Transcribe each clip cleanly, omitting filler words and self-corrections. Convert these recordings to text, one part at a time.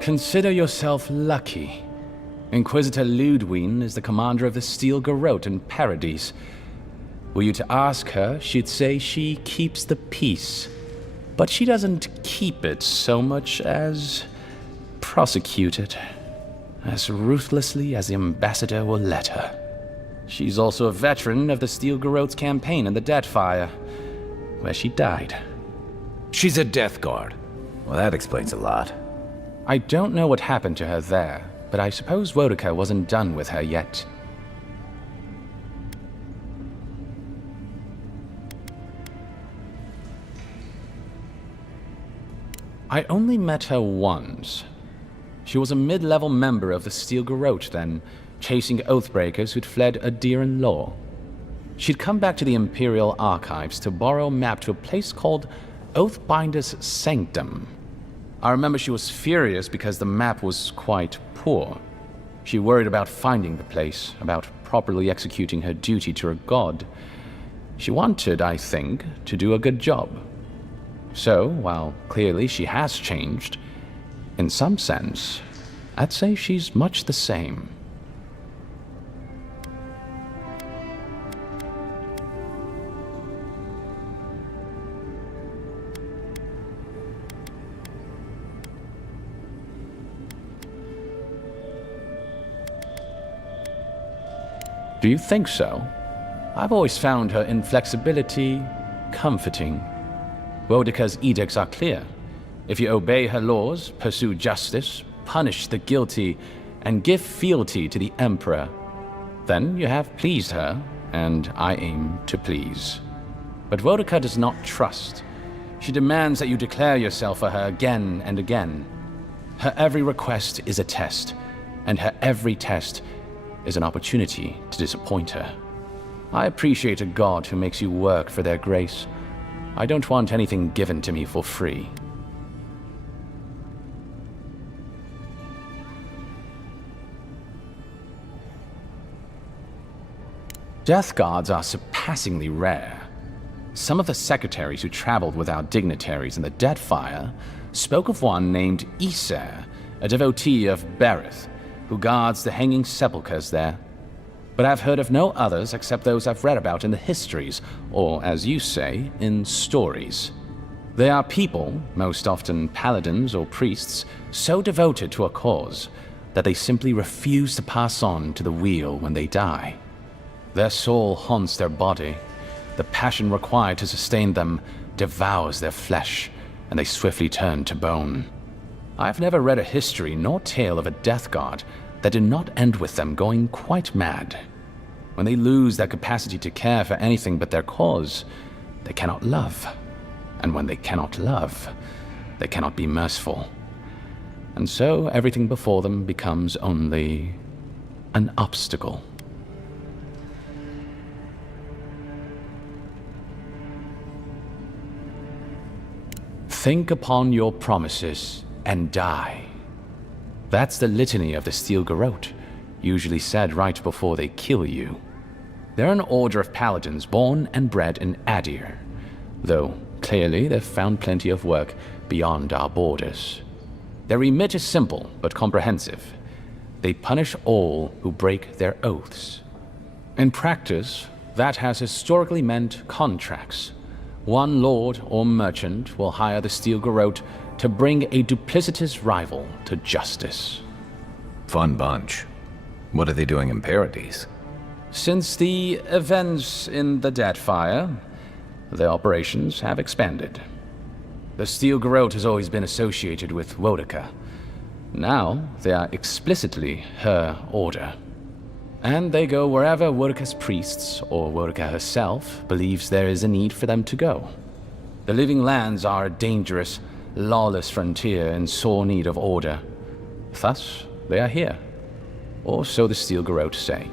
Consider yourself lucky. Inquisitor Ludwine is the commander of the Steel Garrote in Paradise. Were you to ask her, she'd say she keeps the peace. But she doesn't keep it so much as prosecute it. As ruthlessly as the ambassador will let her. She's also a veteran of the Steel Garrote's campaign in the Deathfire, where she died. She's a Death Guard. Well, that explains a lot. I don't know what happened to her there, but I suppose Wodica wasn't done with her yet. I only met her once. She was a mid-level member of the Steel Garrote then, chasing Oathbreakers who'd fled Adiran law. She'd come back to the Imperial Archives to borrow a map to a place called Oathbinder's Sanctum. I remember she was furious because the map was quite poor. She worried about finding the place, about properly executing her duty to her god. She wanted, I think, to do a good job. So, while clearly she has changed, in some sense, I'd say she's much the same. Do you think so? I've always found her inflexibility comforting. Wodica's edicts are clear. If you obey her laws, pursue justice, punish the guilty, and give fealty to the Emperor, then you have pleased her, and I aim to please. But Wodica does not trust. She demands that you declare yourself for her again and again. Her every request is a test, and her every test is an opportunity to disappoint her. I appreciate a god who makes you work for their grace. I don't want anything given to me for free. Death Guards are surpassingly rare. Some of the secretaries who traveled with our dignitaries in the Deathfire spoke of one named Iser, a devotee of Berith, who guards the hanging sepulchres there. But I've heard of no others except those I've read about in the histories, or, as you say, in stories. They are people, most often paladins or priests, so devoted to a cause that they simply refuse to pass on to the wheel when they die. Their soul haunts their body. The passion required to sustain them devours their flesh, and they swiftly turn to bone. I've never read a history nor tale of a death guard that did not end with them going quite mad. When they lose their capacity to care for anything but their cause, they cannot love. And when they cannot love, they cannot be merciful. And so everything before them becomes only an obstacle. Think upon your promises and die. That's the litany of the Steel Garrote, usually said right before they kill you. They're an order of paladins born and bred in Adir, though clearly they've found plenty of work beyond our borders. Their remit is simple but comprehensive. They punish all who break their oaths. In practice, that has historically meant contracts. One lord or merchant will hire the Steel Garrote to bring a duplicitous rival to justice. Fun bunch. What are they doing in Paradise? Since the events in the Deathfire, their operations have expanded. The Steel Garrote has always been associated with Wodica. Now, they are explicitly her order. And they go wherever Wodica's priests, or Wodica herself, believes there is a need for them to go. The Living Lands are a dangerous, lawless frontier in sore need of order. Thus, they are here. Or so the Steel Garrote say.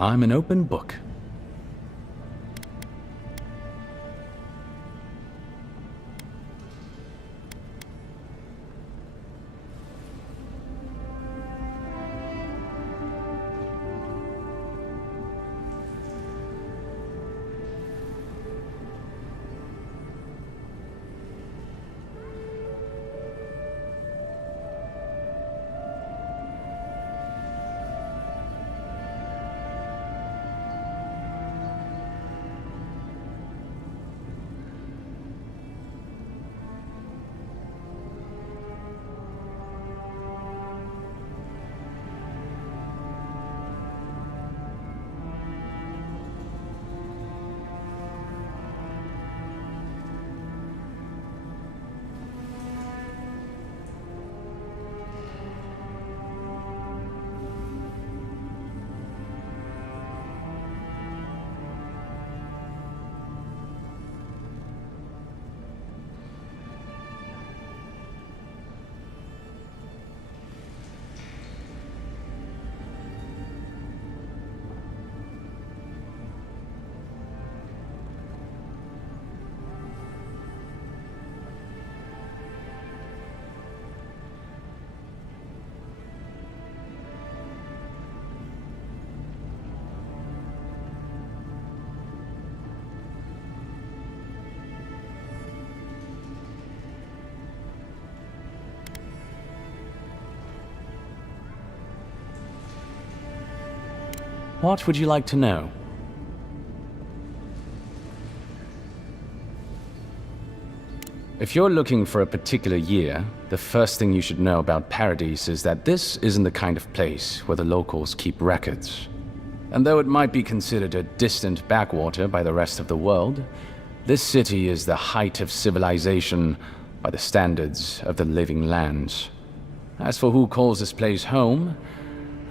I'm an open book. What would you like to know? If you're looking for a particular year, the first thing you should know about Paradise is that this isn't the kind of place where the locals keep records. And though it might be considered a distant backwater by the rest of the world, this city is the height of civilization by the standards of the living lands. As for who calls this place home,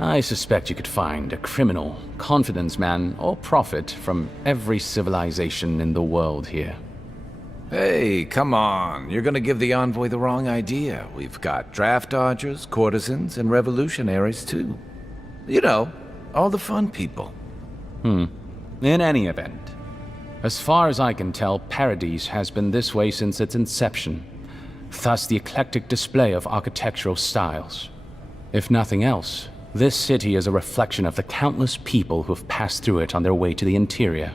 I suspect you could find a criminal, confidence man, or prophet from every civilization in the world here. Hey, come on. You're gonna give the envoy the wrong idea. We've got draft dodgers, courtesans, and revolutionaries too. You know, all the fun people. In any event, as far as I can tell, Paradise has been this way since its inception. Thus the eclectic display of architectural styles. If nothing else, this city is a reflection of the countless people who have passed through it on their way to the interior.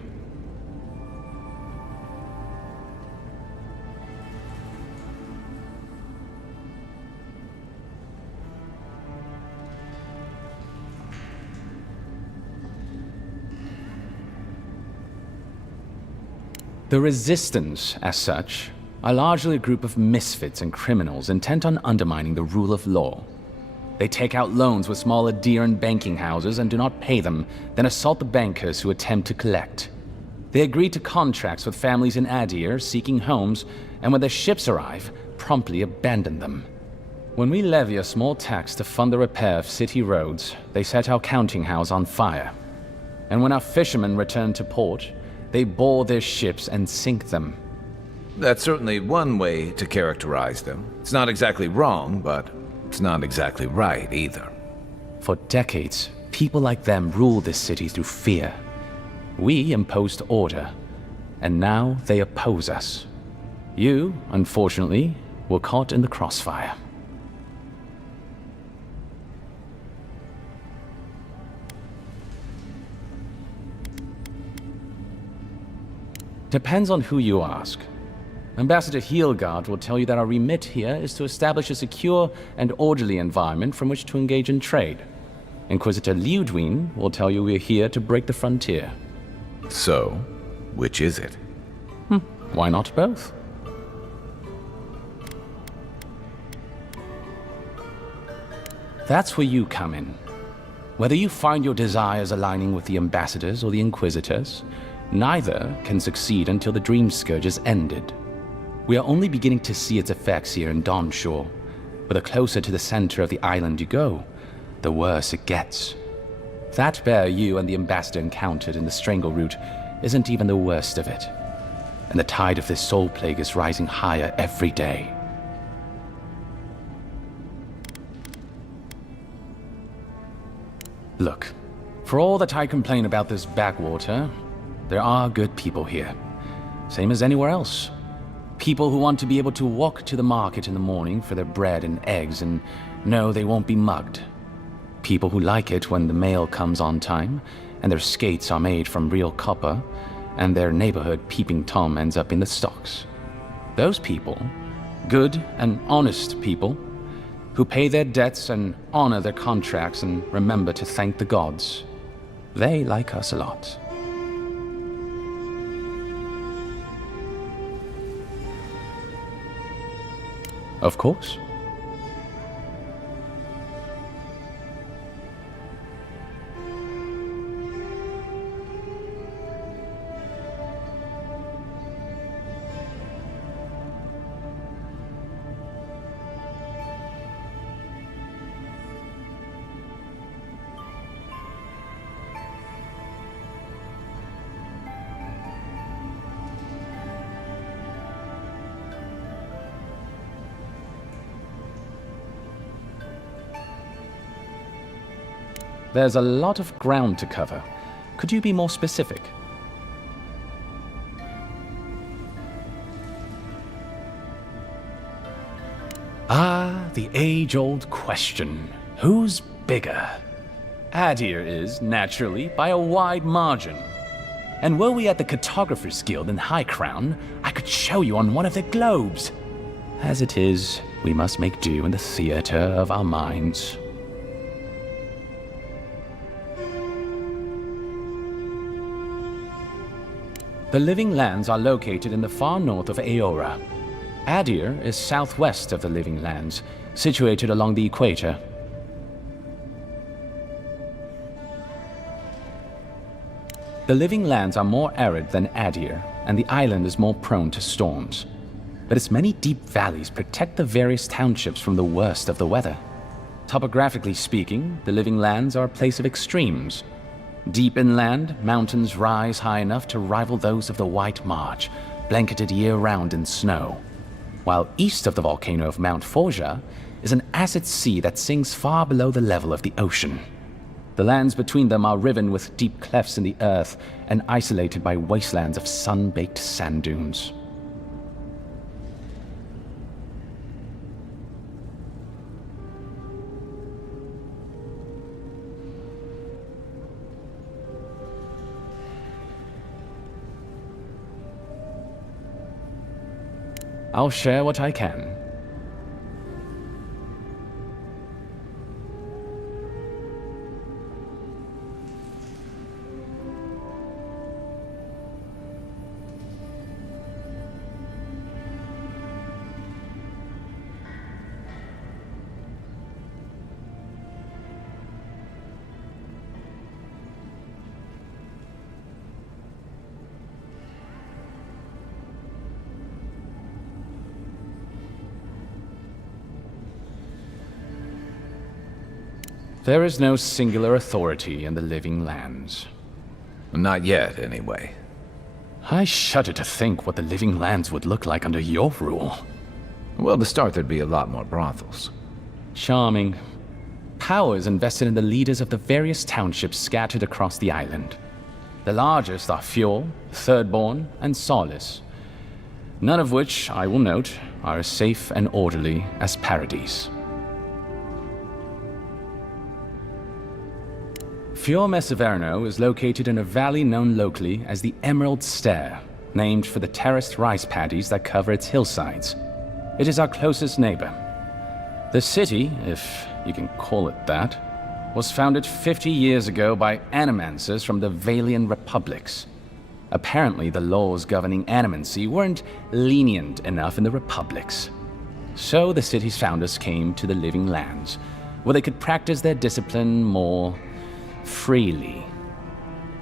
The Resistance, as such, are largely a group of misfits and criminals intent on undermining the rule of law. They take out loans with small Adiran banking houses and do not pay them, then assault the bankers who attempt to collect. They agree to contracts with families in Adir seeking homes, and when their ships arrive, promptly abandon them. When we levy a small tax to fund the repair of city roads, they set our counting house on fire. And when our fishermen return to port, they board their ships and sink them. That's certainly one way to characterize them. It's not exactly wrong, but it's not exactly right either. For decades, people like them ruled this city through fear. We imposed order, and now they oppose us. You, unfortunately, were caught in the crossfire. Depends on who you ask. Ambassador Heelgard will tell you that our remit here is to establish a secure and orderly environment from which to engage in trade. Inquisitor Liudwin will tell you we're here to break the frontier. So, which is it? Why not both? That's where you come in. Whether you find your desires aligning with the ambassadors or the inquisitors, neither can succeed until the Dream Scourge is ended. We are only beginning to see its effects here in Dawnshore, but the closer to the center of the island you go, the worse it gets. That bear you and the ambassador encountered in the Strangle Route isn't even the worst of it, and the tide of this soul plague is rising higher every day. Look, For all that I complain about this backwater, there are good people here. Same as anywhere else. People who want to be able to walk to the market in the morning for their bread and eggs and know they won't be mugged. People who like it when the mail comes on time, and their skates are made from real copper, and their neighborhood peeping Tom ends up in the stocks. Those people, good and honest people, who pay their debts and honor their contracts and remember to thank the gods, they like us a lot. Of course. There's a lot of ground to cover. Could you be more specific? Ah, the age-old question. Who's bigger? Adir is, naturally, by a wide margin. And were we at the Cartographers Guild in High Crown, I could show you on one of their globes. As it is, we must make do in the theater of our minds. The Living Lands are located in the far north of Aora. Adir is southwest of the Living Lands, situated along the equator. The Living Lands are more arid than Adir, and the island is more prone to storms. But its many deep valleys protect the various townships from the worst of the weather. Topographically speaking, the Living Lands are a place of extremes. Deep inland, mountains rise high enough to rival those of the White March, blanketed year-round in snow. While east of the volcano of Mount Forja is an acid sea that sinks far below the level of the ocean. The lands between them are riven with deep clefts in the earth and isolated by wastelands of sun-baked sand dunes. I'll share what I can. There is no singular authority in the Living Lands. Not yet, anyway. I shudder to think what the Living Lands would look like under your rule. Well, to start, there'd be a lot more brothels. Charming. Power is invested in the leaders of the various townships scattered across the island. The largest are Fjord, Thirdborn, and Solace. None of which, I will note, are as safe and orderly as Paradise. Fior Messaverno is located in a valley known locally as the Emerald Stair, named for the terraced rice paddies that cover its hillsides. It is our closest neighbor. The city, if you can call it that, was founded 50 years ago by animancers from the Valian Republics. Apparently, the laws governing animancy weren't lenient enough in the Republics. So the city's founders came to the Living Lands, where they could practice their discipline more freely.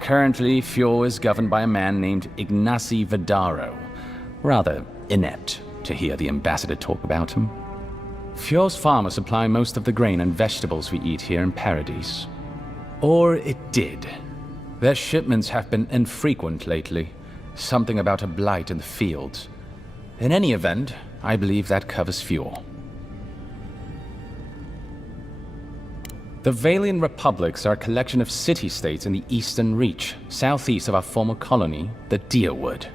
Currently, Fjord is governed by a man named Ignacy Vidaro. Rather inept to hear the ambassador talk about him. Fjord's farmers supply most of the grain and vegetables we eat here in Paradise. Or it did. Their shipments have been infrequent lately. Something about a blight in the fields. In any event, I believe that covers Fjord. The Valian Republics are a collection of city-states in the Eastern Reach, southeast of our former colony, the Deerwood.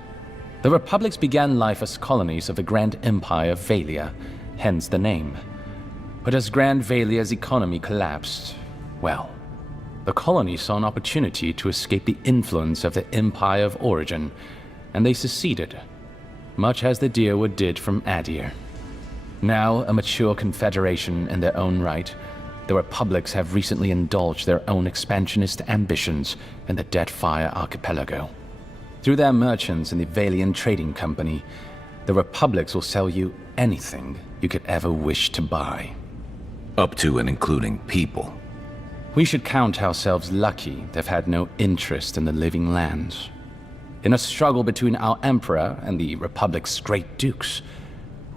The Republics began life as colonies of the Grand Empire of Valia, hence the name. But as Grand Valia's economy collapsed, well, the colony saw an opportunity to escape the influence of the Empire of Origin, and they seceded, much as the Deerwood did from Adir. Now a mature confederation in their own right, the Republics have recently indulged their own expansionist ambitions in the Deadfire Archipelago. Through their merchants in the Valian Trading Company, the Republics will sell you anything you could ever wish to buy. Up to and including people. We should count ourselves lucky they've had no interest in the living lands. In a struggle between our Emperor and the Republic's great dukes,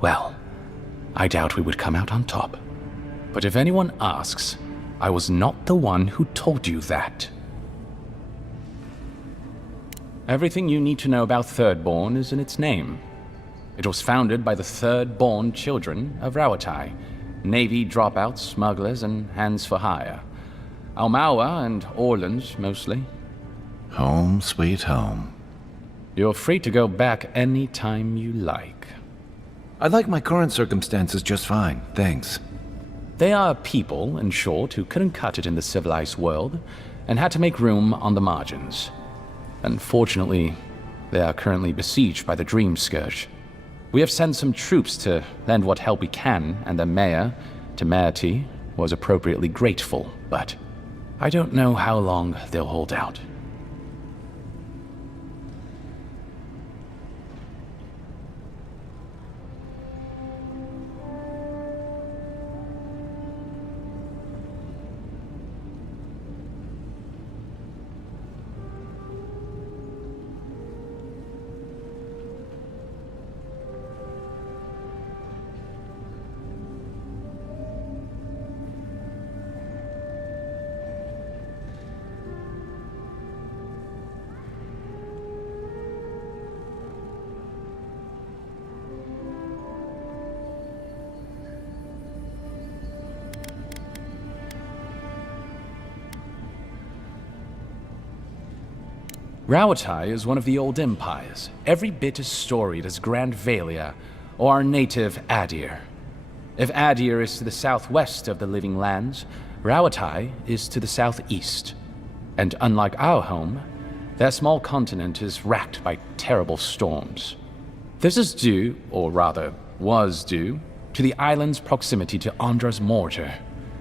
well, I doubt we would come out on top. But if anyone asks, I was not the one who told you that. Everything you need to know about Thirdborn is in its name. It was founded by the Thirdborn children of Rawatai, Navy dropouts, smugglers, and hands for hire. Almawa and Orleans, mostly. Home, sweet home. You're free to go back any time you like. I like my current circumstances just fine, thanks. They are a people, in short, who couldn't cut it in the civilized world, and had to make room on the margins. Unfortunately, they are currently besieged by the Dream Scourge. We have sent some troops to lend what help we can, and the mayor, Temerity, was appropriately grateful, but I don't know how long they'll hold out. Rawatai is one of the old empires, every bit as storied as Grand Valia or our native Adir. If Adir is to the southwest of the Living Lands, Rawatai is to the southeast. And unlike our home, their small continent is racked by terrible storms. This is due, or rather was due, to the island's proximity to Andra's mortar,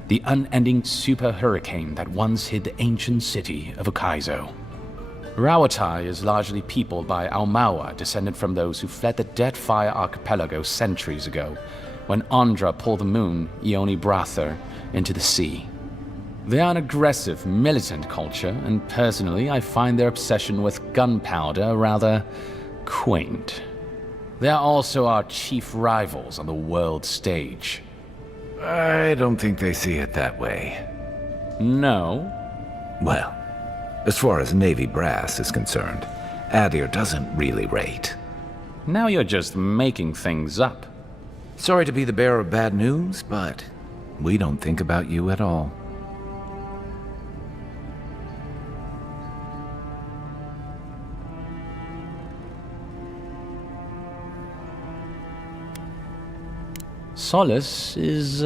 the unending super hurricane that once hid the ancient city of Ukaizo. Rawatai is largely peopled by Almawa, descended from those who fled the Deadfire Archipelago centuries ago, when Andra pulled the moon, Ioni Brather, into the sea. They are an aggressive, militant culture, and personally I find their obsession with gunpowder rather quaint. They are also our chief rivals on the world stage. I don't think they see it that way. No? Well, as far as Navy brass is concerned, Adir doesn't really rate. Now you're just making things up. Sorry to be the bearer of bad news, but we don't think about you at all. Solace is,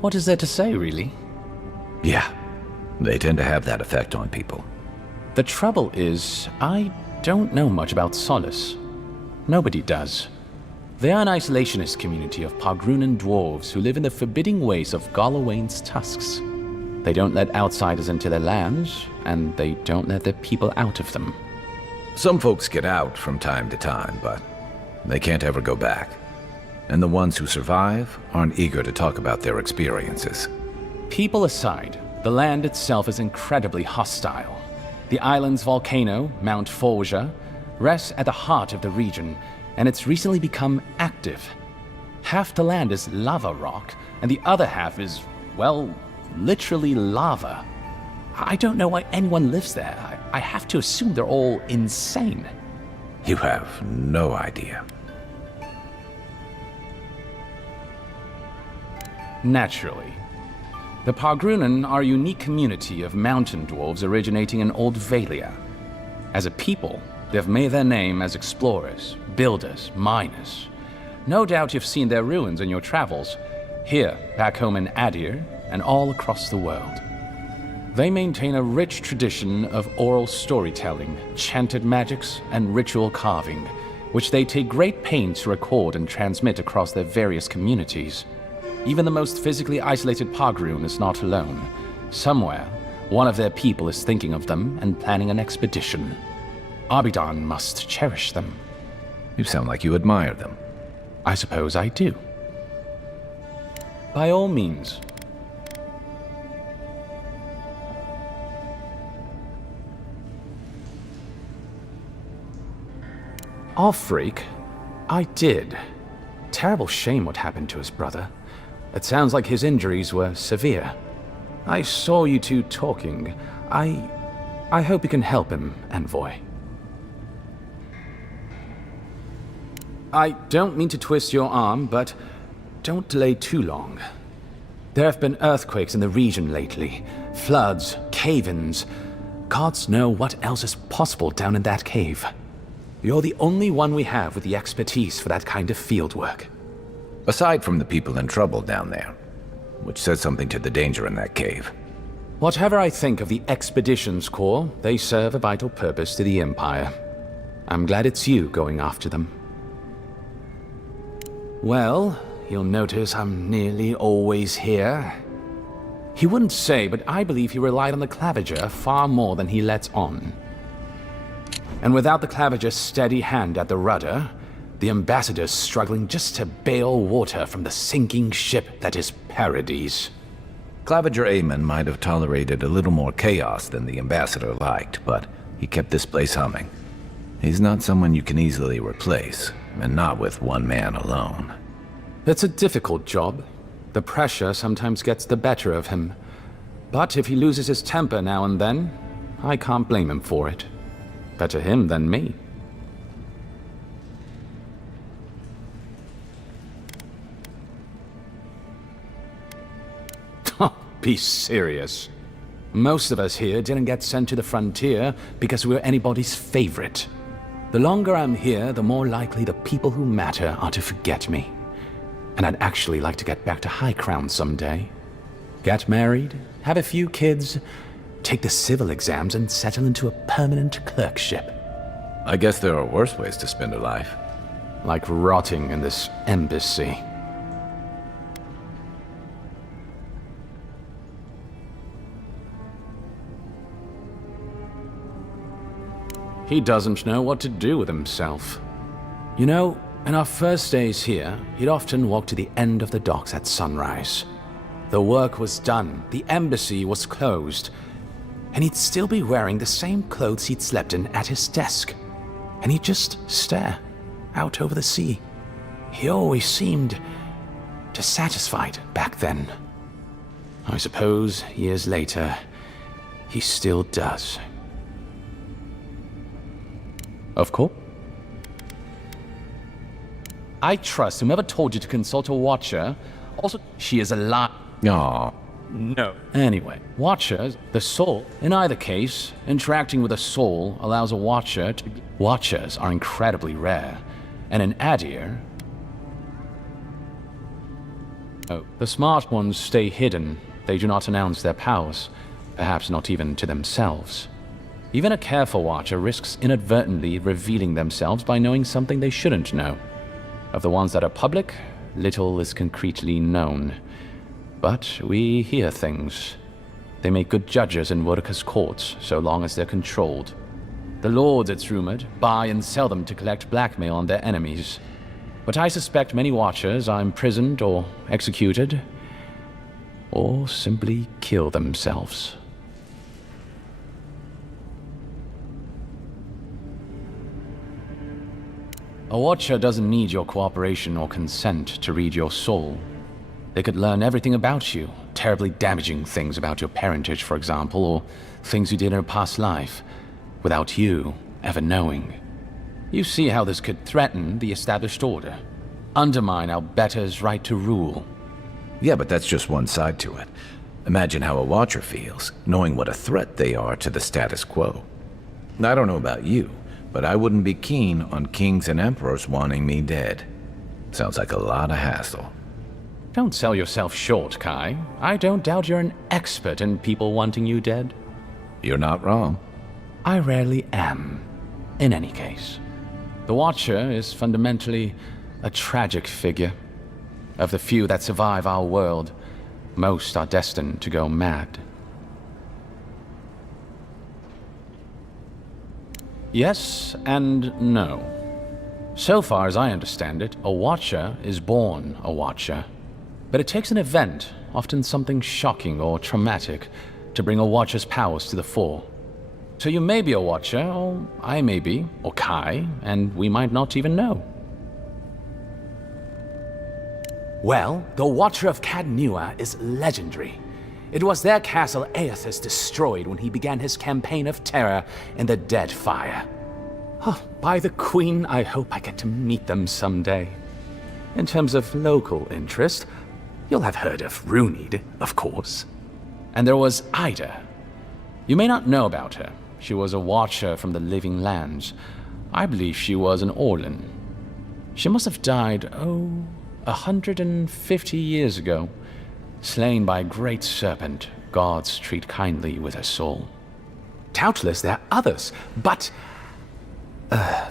what is there to say, really? Yeah, they tend to have that effect on people. The trouble is, I don't know much about Solace. Nobody does. They are an isolationist community of Pagrunan dwarves who live in the forbidding ways of Galawain's tusks. They don't let outsiders into their lands, and they don't let their people out of them. Some folks get out from time to time, but they can't ever go back. And the ones who survive aren't eager to talk about their experiences. People aside, the land itself is incredibly hostile. The island's volcano, Mount Forja, rests at the heart of the region, and it's recently become active. Half the land is lava rock, and the other half is, well, literally lava. I don't know why anyone lives there. I have to assume they're all insane. You have no idea. Naturally. The Pargrunen are a unique community of mountain dwarves originating in Old Valia. As a people, they've made their name as explorers, builders, miners. No doubt you've seen their ruins in your travels, here, back home in Adir, and all across the world. They maintain a rich tradition of oral storytelling, chanted magics, and ritual carving, which they take great pains to record and transmit across their various communities. Even the most physically isolated Pargrun is not alone. Somewhere, one of their people is thinking of them and planning an expedition. Abidan must cherish them. You sound like you admire them. I suppose I do. By all means. Ulfric? I did. Terrible shame what happened to his brother. It sounds like his injuries were severe. I saw you two talking. I hope you can help him, Envoy. I don't mean to twist your arm, but don't delay too long. There have been earthquakes in the region lately. Floods, cave-ins. Gods know what else is possible down in that cave. You're the only one we have with the expertise for that kind of field work. Aside from the people in trouble down there, which says something to the danger in that cave. Whatever I think of the Expeditions Corps, they serve a vital purpose to the Empire. I'm glad it's you going after them. Well, you'll notice I'm nearly always here. He wouldn't say, but I believe he relied on the Claviger far more than he lets on. And without the Claviger's steady hand at the rudder, the ambassador's struggling just to bail water from the sinking ship that is Paradise. Claviger Aemon might have tolerated a little more chaos than the ambassador liked, but he kept this place humming. He's not someone you can easily replace, and not with one man alone. It's a difficult job. The pressure sometimes gets the better of him. But if he loses his temper now and then, I can't blame him for it. Better him than me. Be serious. Most of us here didn't get sent to the frontier because we were anybody's favorite. The longer I'm here, the more likely the people who matter are to forget me. And I'd actually like to get back to High Crown someday. Get married, have a few kids, take the civil exams, and settle into a permanent clerkship. I guess there are worse ways to spend a life. Like rotting in this embassy. He doesn't know what to do with himself. You know, in our first days here, he'd often walk to the end of the docks at sunrise. The work was done, the embassy was closed, and he'd still be wearing the same clothes he'd slept in at his desk. And he'd just stare out over the sea. He always seemed dissatisfied back then. I suppose, years later, he still does. Of course. I trust whomever told you to consult a Watcher. Also, she is alive. Aw. No. Anyway, Watchers, the soul. In either case, interacting with a soul allows a Watcher to... Watchers are incredibly rare. And in Adir... Oh, the smart ones stay hidden. They do not announce their powers. Perhaps not even to themselves. Even a careful Watcher risks inadvertently revealing themselves by knowing something they shouldn't know. Of the ones that are public, little is concretely known. But we hear things. They make good judges in Wodaka's courts, so long as they're controlled. The lords, it's rumored, buy and sell them to collect blackmail on their enemies. But I suspect many Watchers are imprisoned or executed, or simply kill themselves. A Watcher doesn't need your cooperation or consent to read your soul. They could learn everything about you, terribly damaging things about your parentage, for example, or things you did in a past life, without you ever knowing. You see how this could threaten the established order, undermine our betters' right to rule. Yeah, but that's just one side to it. Imagine how a Watcher feels, knowing what a threat they are to the status quo. I don't know about you, but I wouldn't be keen on kings and emperors wanting me dead. Sounds like a lot of hassle. Don't sell yourself short, Kai. I don't doubt you're an expert in people wanting you dead. You're not wrong. I rarely am. In any case, the Watcher is fundamentally a tragic figure. Of the few that survive our world, most are destined to go mad. Yes and no. So far as I understand it, a Watcher is born a Watcher. But it takes an event, often something shocking or traumatic, to bring a Watcher's powers to the fore. So you may be a Watcher, or I may be, or Kai, and we might not even know. Well, the Watcher of Cadnua is legendary. It was their castle Aethys destroyed when he began his campaign of terror in the Dead Fire. Oh, by the Queen, I hope I get to meet them someday. In terms of local interest, you'll have heard of Runid, of course. And there was Ida. You may not know about her. She was a Watcher from the Living Lands. I believe she was an Orlan. She must have died, 150 years ago. Slain by a great serpent, gods treat kindly with her soul. Doubtless there are others, but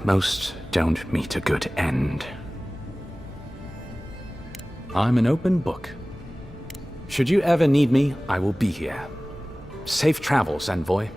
most don't meet a good end. I'm an open book. Should you ever need me, I will be here. Safe travels, Envoy.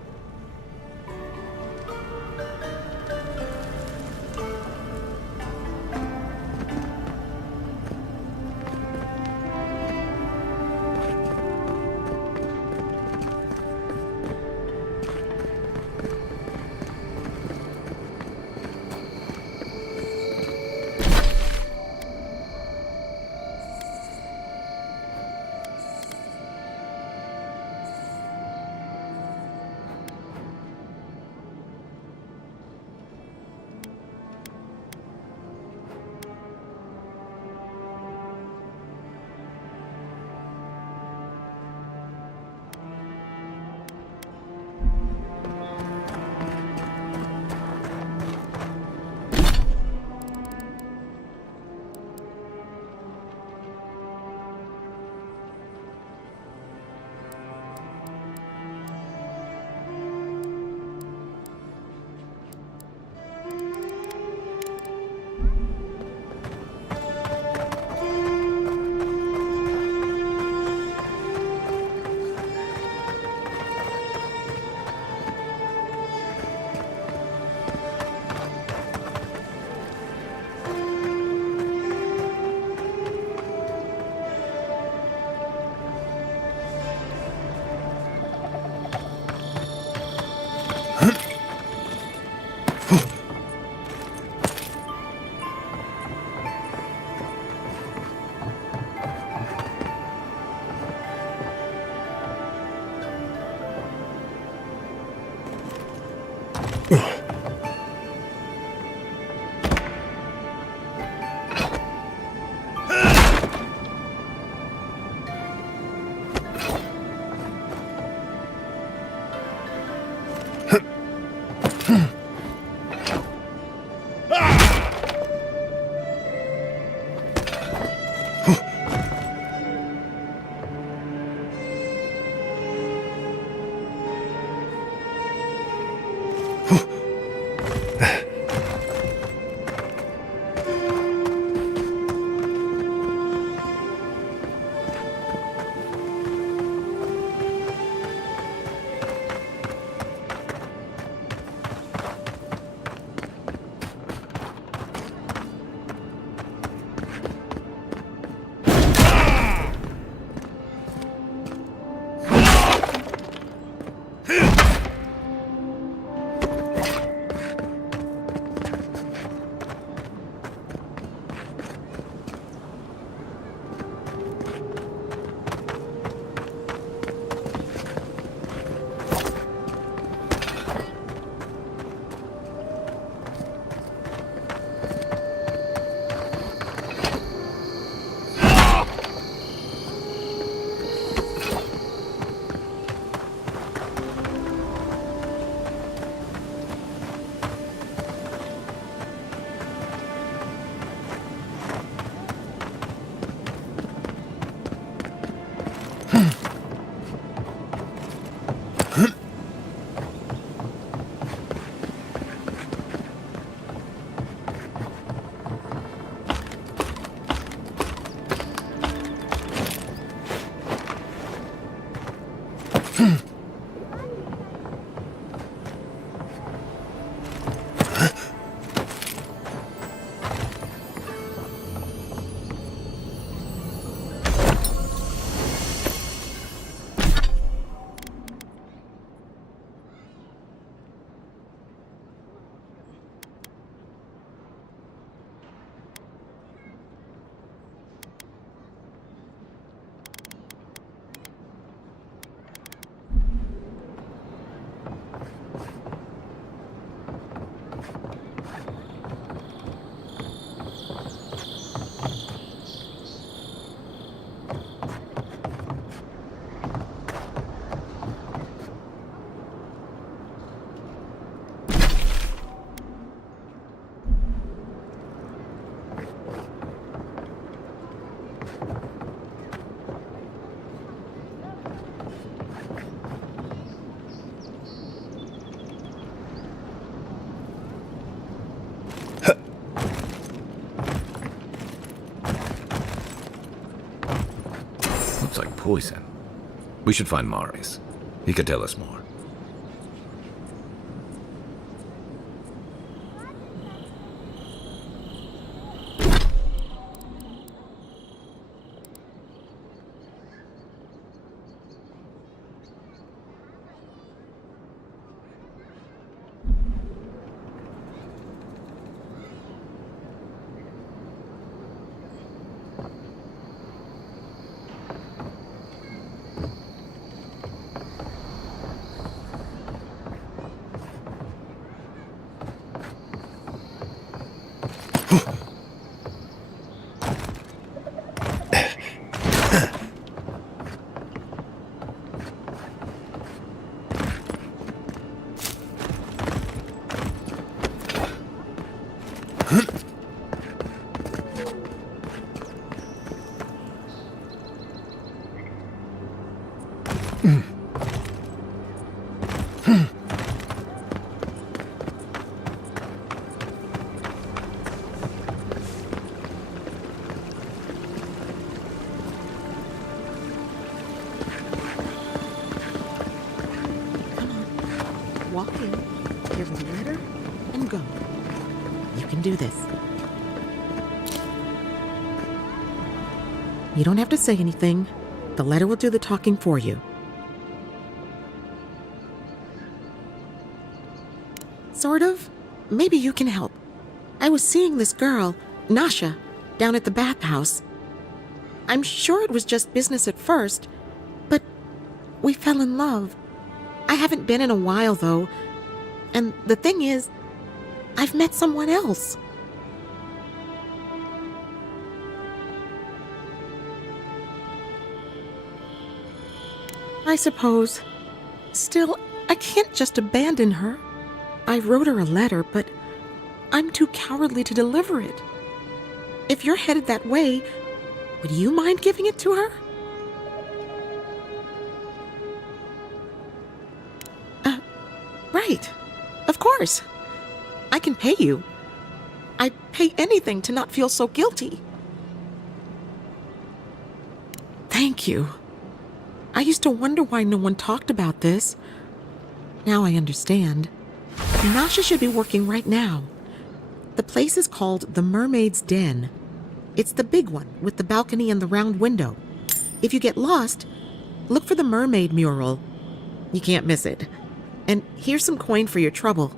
poison. We should find Maurice. He could tell us more. Walk in, give her the letter, and go. You can do this. You don't have to say anything. The letter will do the talking for you. Sort of. Maybe you can help. I was seeing this girl, Nasha, down at the bathhouse. I'm sure it was just business at first, but we fell in love. I haven't been in a while, though. And the thing is, I've met someone else. I suppose. Still, I can't just abandon her. I wrote her a letter, but I'm too cowardly to deliver it. If you're headed that way, would you mind giving it to her? Right. Of course. I can pay you. I'd pay anything to not feel so guilty. Thank you. I used to wonder why no one talked about this. Now I understand. Nasha should be working right now. The place is called the Mermaid's Den. It's the big one with the balcony and the round window. If you get lost, look for the mermaid mural. You can't miss it. And here's some coin for your trouble.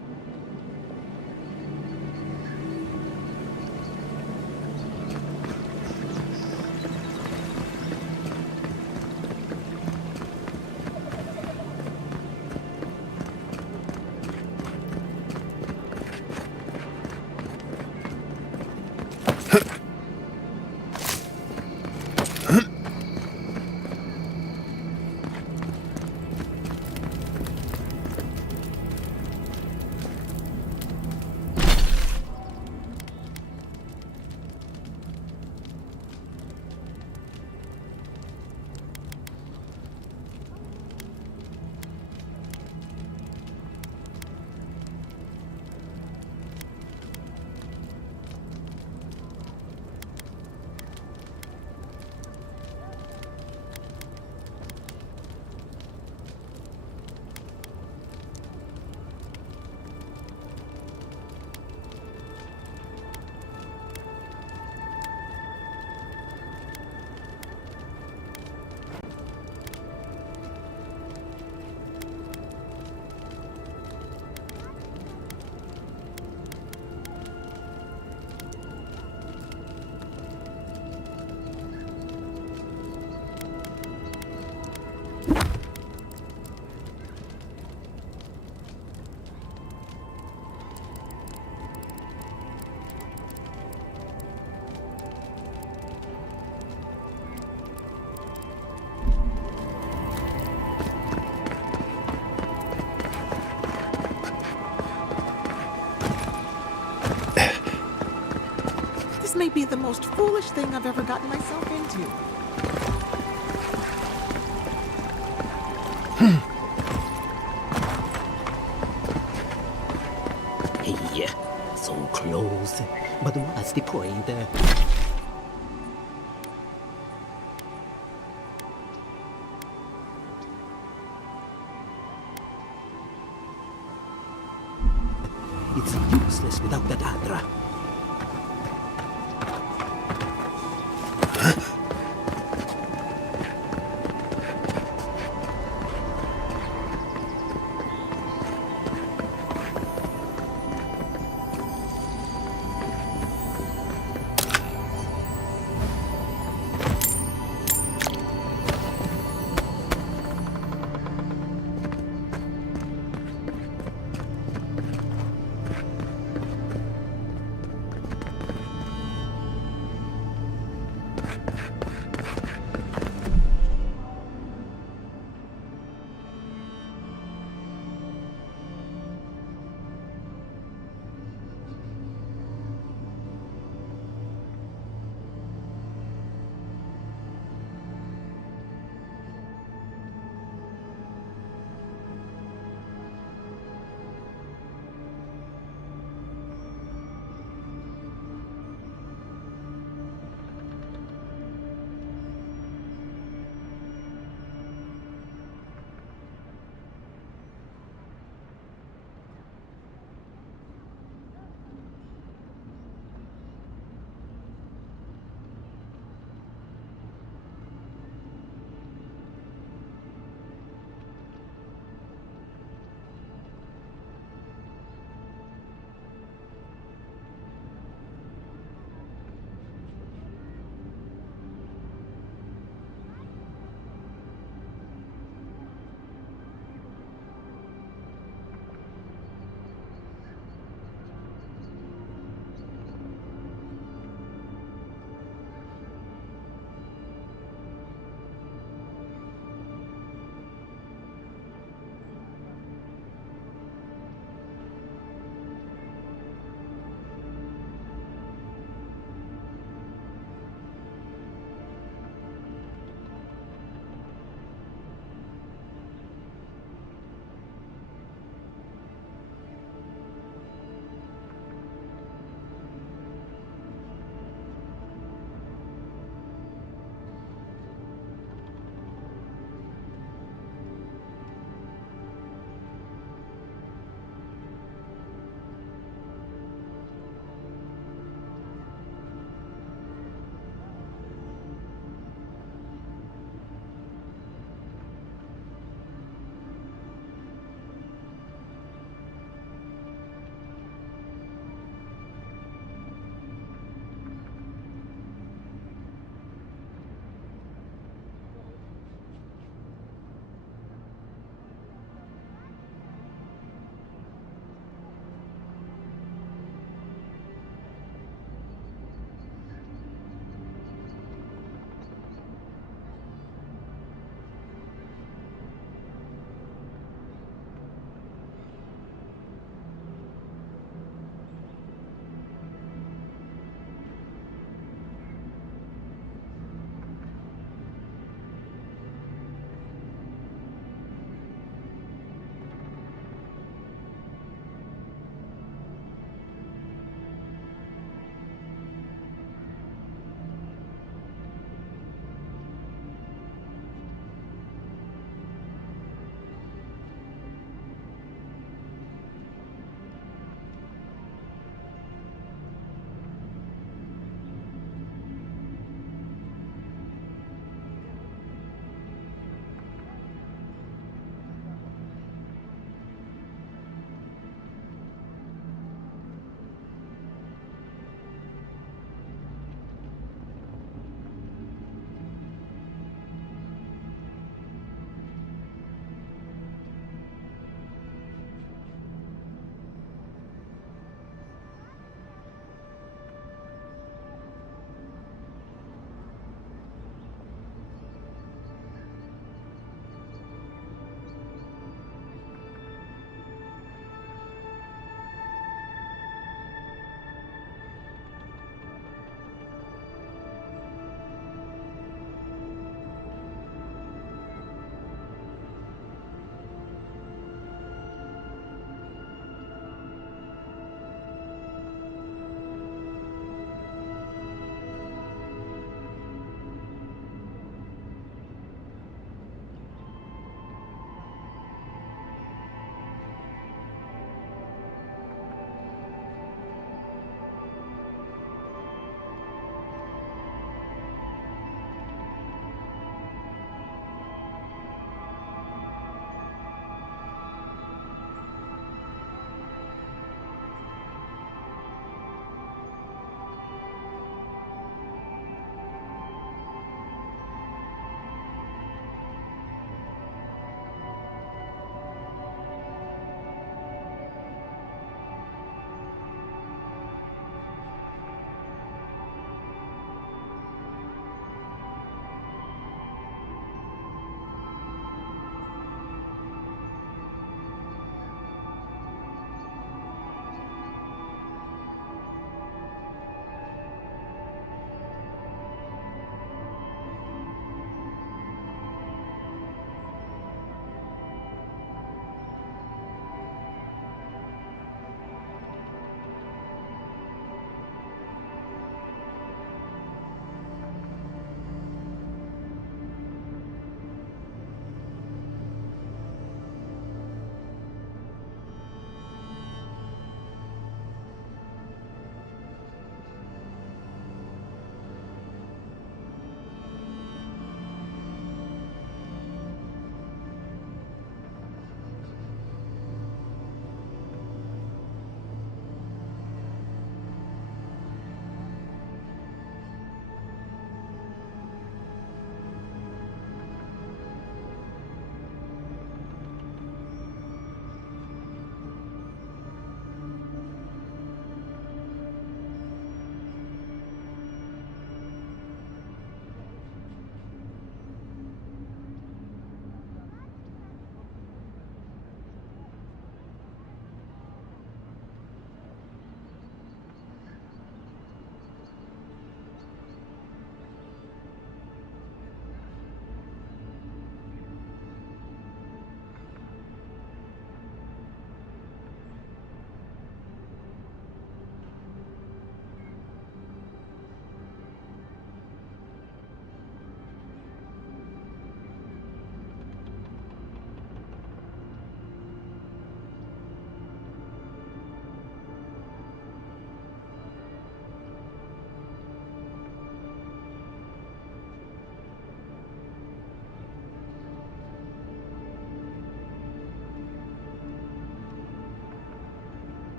This may be the most foolish thing I've ever gotten myself into. Hey, so close. But what's the point? without that Adra.